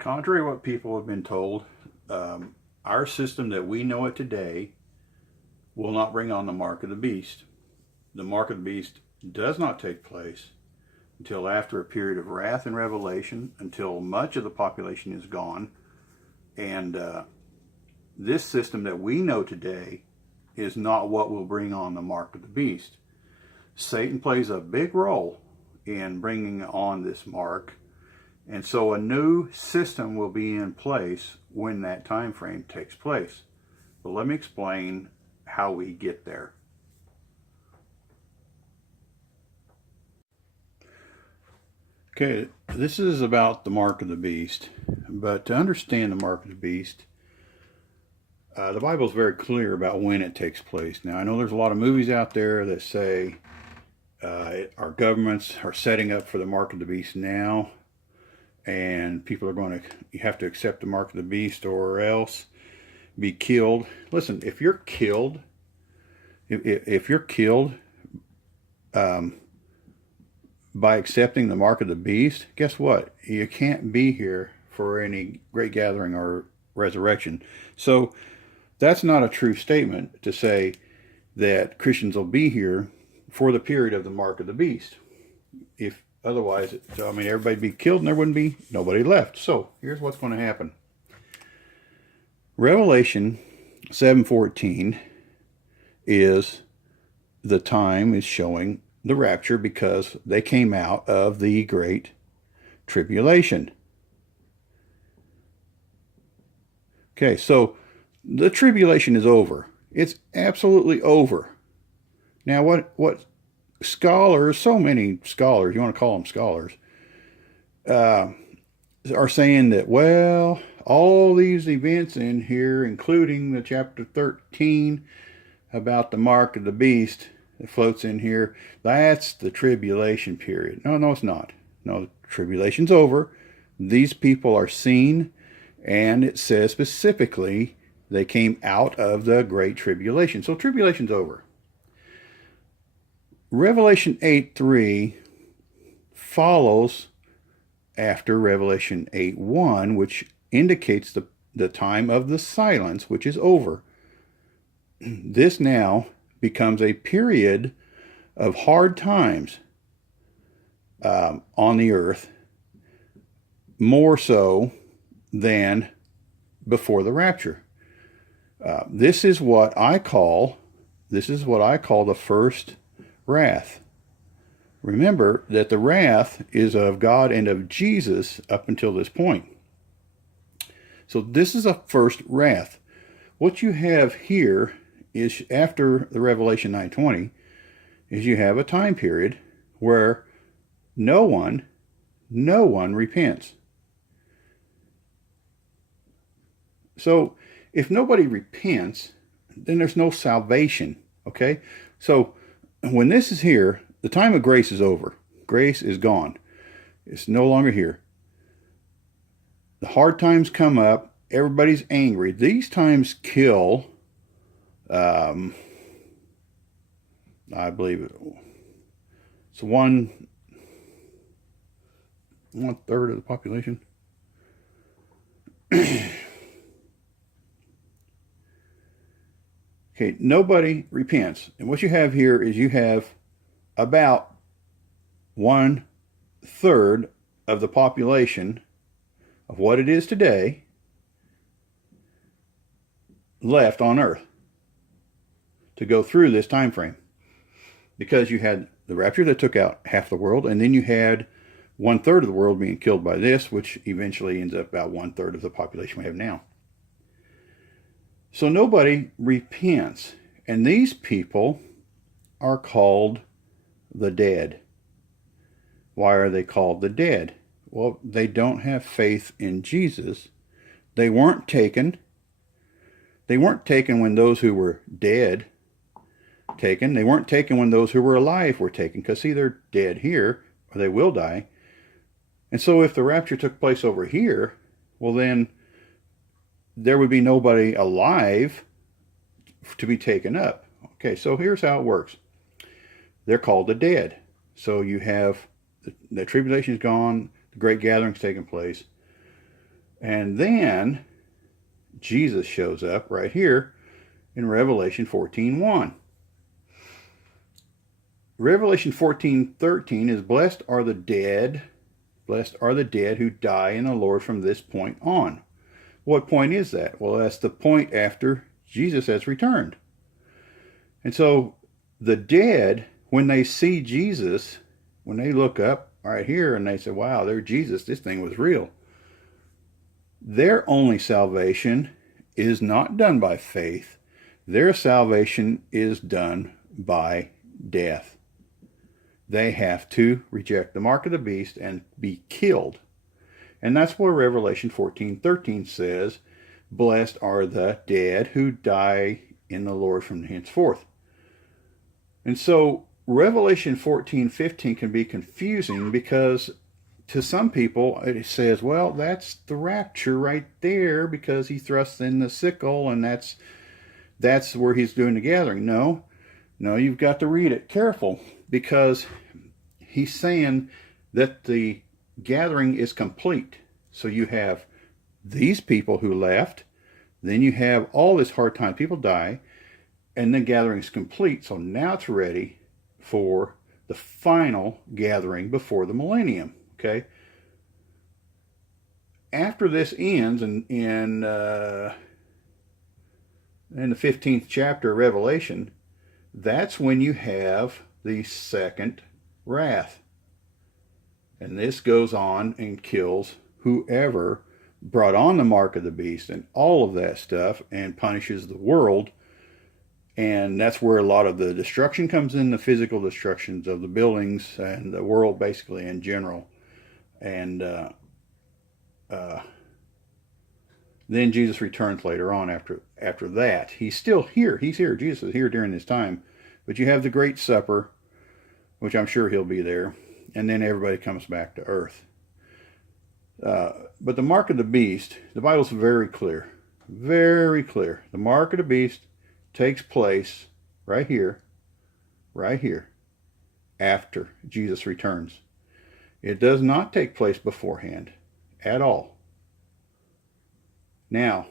Contrary to what people have been told, our system that we know it today will not bring on the mark of the beast. The mark of the beast does not take place until after a period of wrath and revelation, until much of the population is gone. And this system that we know today is not what will bring on the mark of the beast. Satan plays a big role in bringing on this mark, and so a new system will be in place when that time frame takes place. But let me explain how we get there. Okay, this is about the mark of the beast, but to understand the mark of the beast, the Bible is very clear about when it takes place. Now, I know there's a lot of movies out there that say our governments are setting up for the mark of the beast now, and people are going to, you have to accept the mark of the beast or else be killed. Listen, if you're killed, if you're killed by accepting the mark of the beast, guess what? You can't be here for any great gathering or resurrection. So that's not a true statement to say that Christians will be here for the period of the mark of the beast. If otherwise, everybody'd be killed and there wouldn't be nobody left. So here's what's going to happen. Revelation 7:14 is the time is showing the rapture because they came out of the great tribulation. Okay, so the tribulation is over. It's absolutely over. Now, what scholars, so many scholars, you want to call them scholars, are saying that, well, all these events in here, including the chapter 13 about the mark of the beast that floats in here, that's the tribulation period. No, it's not. No, the tribulation's over. These people are seen, and it says specifically they came out of the great tribulation. So tribulation's over. Revelation 8:3 follows after Revelation 8:1, which indicates the time of the silence, which is over. This now becomes a period of hard times on the earth, more so than before the rapture. This is what I call the first wrath. Remember that the wrath is of God and of Jesus up until this point. So this is a first wrath. What you have here is, after the Revelation 9:20, is you have a time period where no one repents. So if nobody repents, then there's no salvation. Okay? So when this is here, the time of grace is over. Grace is gone. It's no longer here. The hard times come up. Everybody's angry. These times kill, I believe it's one third of the population. Okay, nobody repents. And what you have here is you have about 1/3 of the population of what it is today left on earth to go through this time frame, because you had the rapture that took out half the world, and then you had 1/3 of the world being killed by this, which eventually ends up about 1/3 of the population we have now. So nobody repents, and these people are called the dead. Why are they called the dead? Well, they don't have faith in Jesus. They weren't taken. They weren't taken when those who were dead taken. They weren't taken when those who were alive were taken, because see, they're dead here, or they will die. And so if the rapture took place over here, well, then there would be nobody alive to be taken up. Okay, so here's how it works. They're called the dead. So you have the tribulation is gone, the great gathering's taking place. And then Jesus shows up right here in Revelation 14:1. Revelation 14:13 is blessed are the dead who die in the Lord from this point on. What point is that? Well, that's the point after Jesus has returned. And so the dead, when they see Jesus, when they look up right here and they say, wow, there's Jesus, this thing was real. Their only salvation is not done by faith. Their salvation is done by death. They have to reject the mark of the beast and be killed. And that's where Revelation 14:13 says, blessed are the dead who die in the Lord from henceforth. And so Revelation 14:15 can be confusing because to some people it says, well, that's the rapture right there because he thrusts in the sickle and that's where he's doing the gathering. No, you've got to read it careful because he's saying that the gathering is complete. So you have these people who left, then you have all this hard time, people die, and the gathering is complete. So now it's ready for the final gathering before the millennium. Okay. After this ends in the 15th chapter of Revelation, that's when you have the second wrath. And this goes on and kills whoever brought on the mark of the beast and all of that stuff and punishes the world. And that's where a lot of the destruction comes in, the physical destructions of the buildings and the world basically in general. And then Jesus returns later on after that. He's still here. He's here. Jesus is here during this time. But you have the Great Supper, which I'm sure he'll be there. And then everybody comes back to earth. But the mark of the beast, the Bible's very clear. Very clear. The mark of the beast takes place right here, after Jesus returns. It does not take place beforehand at all. Now,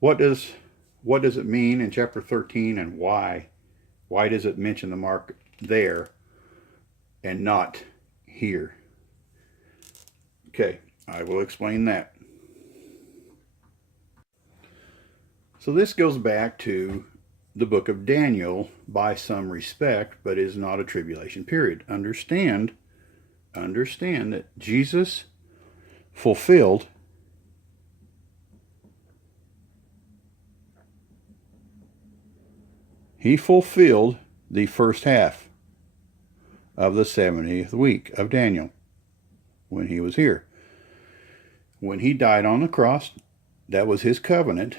what does it mean in chapter 13 and why? Why does it mention the mark there and not here? Okay, I will explain that. So this goes back to the book of Daniel by some respect, but is not a tribulation period. Understand that Jesus fulfilled the first half of the 70th week of Daniel when he was here. When he died on the cross, that was his covenant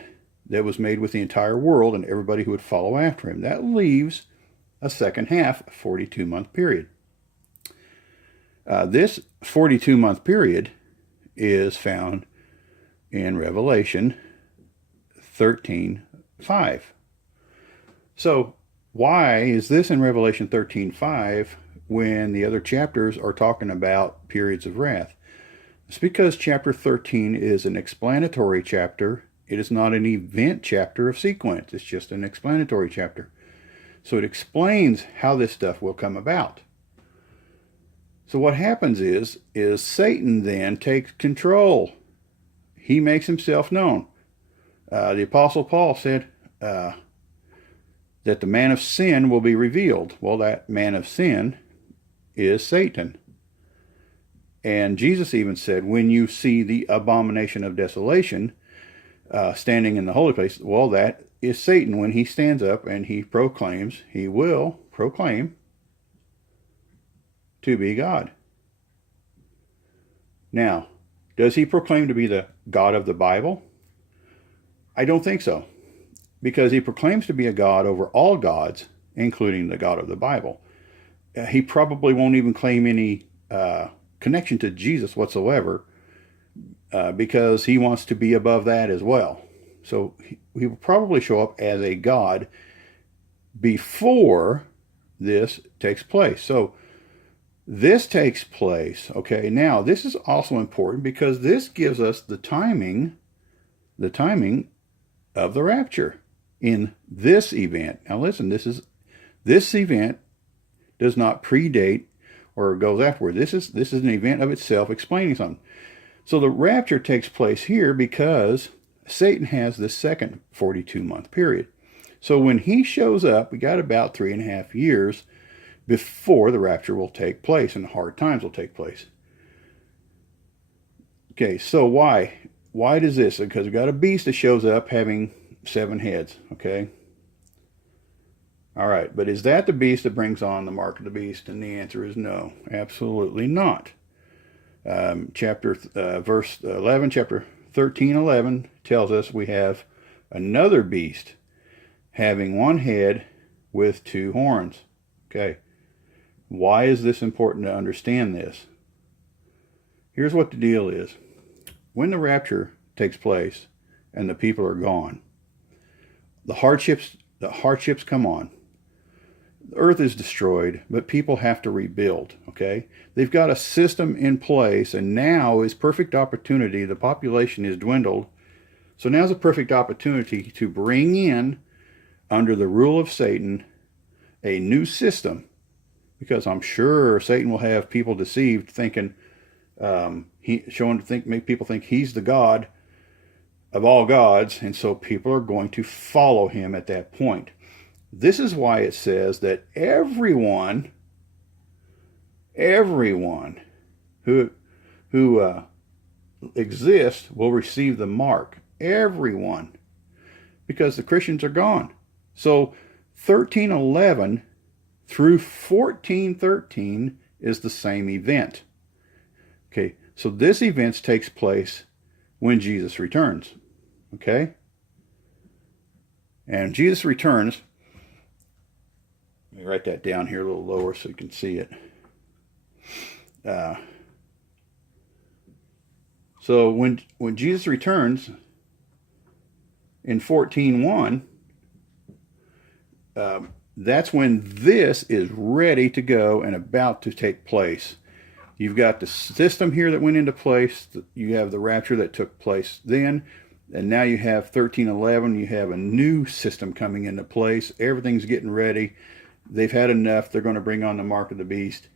that was made with the entire world and everybody who would follow after him. That leaves a second half, a 42-month period. This 42-month period is found in Revelation 13:5. So why is this in Revelation 13:5 when the other chapters are talking about periods of wrath? It's because chapter 13 is an explanatory chapter. It is not an event chapter of sequence. It's just an explanatory chapter. So it explains how this stuff will come about. So what happens is Satan then takes control. He makes himself known. The Apostle Paul said that the man of sin will be revealed. Well, that man of sin is Satan. And Jesus even said, when you see the abomination of desolation standing in the holy place, well, that is Satan when he stands up and he will proclaim to be God. Now, does he proclaim to be the God of the Bible? I don't think so, because he proclaims to be a God over all gods, including the God of the Bible. He probably won't even claim any connection to Jesus whatsoever, because he wants to be above that as well. So he will probably show up as a God before this takes place. So This takes place, okay, now this is also important because this gives us the timing of the rapture in this event. Now listen, this event does not predate or goes afterward. This is an event of itself explaining something. So the rapture takes place here because Satan has the second 42-month period. So when he shows up, we got about 3.5 years before the rapture will take place and hard times will take place. Okay, so why? Why does this? Because we've got a beast that shows up having 7 heads, okay? All right, but is that the beast that brings on the mark of the beast? And the answer is no, absolutely not. Verse 11, chapter 13:11 tells us we have another beast having 1 head with 2 horns. Okay, why is this important to understand this? Here's what the deal is. When the rapture takes place and the people are gone, the hardships come on. The earth is destroyed, but people have to rebuild, okay? They've got a system in place, and now is perfect opportunity. The population is dwindled. So now's a perfect opportunity to bring in, under the rule of Satan, a new system. Because I'm sure Satan will have people deceived, thinking, make people think he's the God of all gods, and so people are going to follow him at that point. This is why it says that everyone who exists will receive the mark. Everyone, because the Christians are gone. So 13:11 through 14:13 is the same event. Okay, so this event takes place when Jesus returns. Okay, and Jesus returns. Let me write that down here a little lower so you can see it. So when Jesus returns in 14:1, that's when this is ready to go and about to take place. You've got the system here that went into place. You have the rapture that took place then. And now you have 13:11. You have a new system coming into place. Everything's getting ready. They've had enough. They're going to bring on the mark of the beast.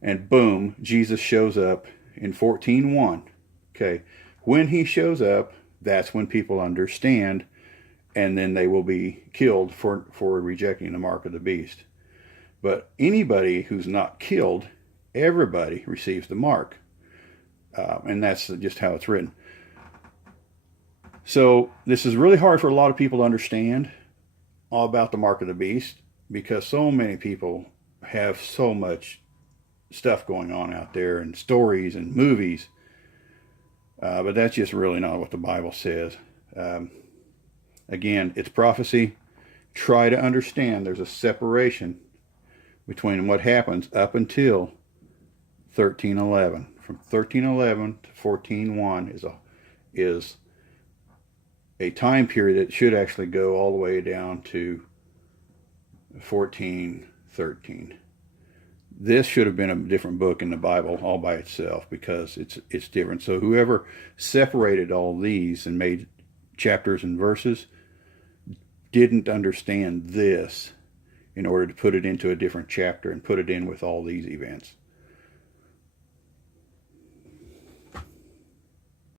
And boom, Jesus shows up in 14:1. Okay. When he shows up, that's when people understand, and then they will be killed for rejecting the mark of the beast. But anybody who's not killed, everybody receives the mark. And that's just how it's written. So this is really hard for a lot of people to understand all about the mark of the beast, because so many people have so much stuff going on out there, and stories and movies. But that's just really not what the Bible says. Again, it's prophecy. Try to understand there's a separation between what happens up until 13:11. From 13:11 to 14:1 is a time period that should actually go all the way down to 14:13. This should have been a different book in the Bible all by itself, because it's different. So whoever separated all these and made chapters and verses didn't understand this in order to put it into a different chapter and put it in with all these events.